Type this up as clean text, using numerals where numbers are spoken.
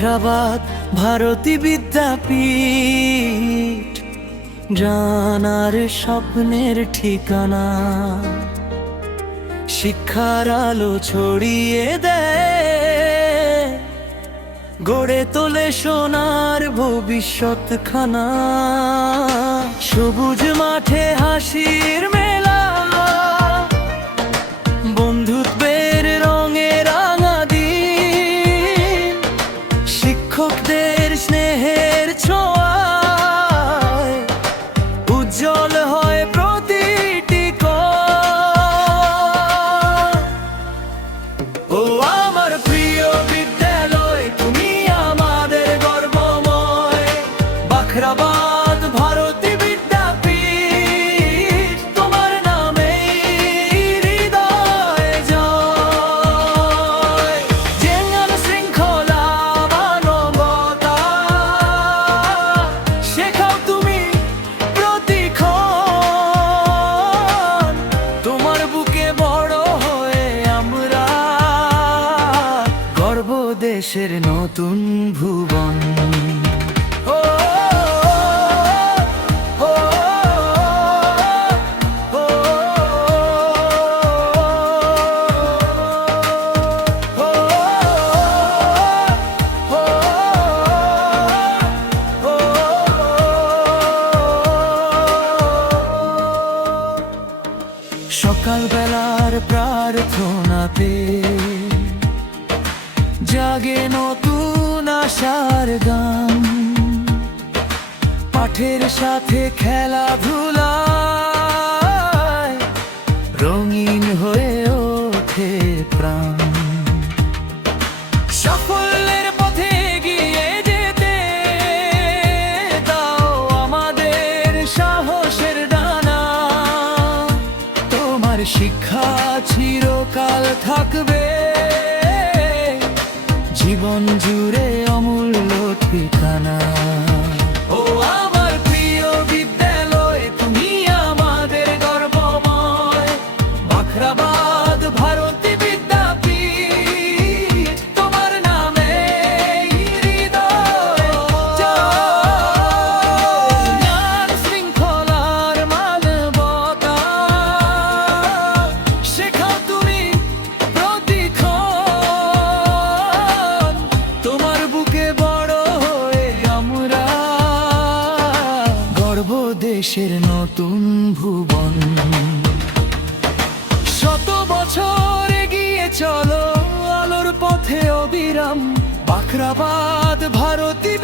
বাখরাবাদ ভারতী বিদ্যাপীঠ, জানার স্বপ্নের ঠিকানা। শিক্ষার আলো ছড়িয়ে দেয়, গড়ে তোলে সোনার ভবিষ্যৎখানা। সবুজ মাঠে হাসির মেলা, বন্ধুত্বের রঙে রাঙা দিন। শিক্ষকদের স্নেহের ছোঁয়ায় উজ্জ্বল হয় প্রতিটি কোণ। ও আমার প্রিয় বিদ্যালয়, তুমি আমাদের গর্বময়। বাখরাবাদ ভারতী বিদ্যাপীঠ, তোমার নামেই হৃদয় জয়। জ্ঞান শৃঙ্খলা মানবতা শেখাও তুমি প্রতিক্ষণ। তোমার বুকে বড় হয়ে আমরা গর্ব দেশের নতুন ভুবন। সকালবেলার প্রার্থনাতে জাগে নতুন আশার গান। পাঠের সাথে খেলাধুলায় রঙিন হয়ে ওঠে প্রাণ। সাফল্যের পথে এগিয়ে যেতে দাও আমাদের সাহসের ডানা। তোমার শিক্ষা চিরকাল থাকবে জীবন জুড়ে অমূল্য ঠিকানা। ও আমার প্রিয় বিদ্যালয়, তুমি আমাদের গর্বময়। বাখরাবাদ ভারতী বিদ্যাপীঠ, তোমার নামে হৃদয় জয়। জ্ঞান শৃঙ্খলার মানবতা শেখাও তুমি প্রতিক্ষণ। তোমার বুকে বড় হয়ে আমরা গর্ব দেশের নতুন ভুবন। শত বছর এগিয়ে চলো আলোর পথে অবিরাম। বাখরাবাদ ভারতী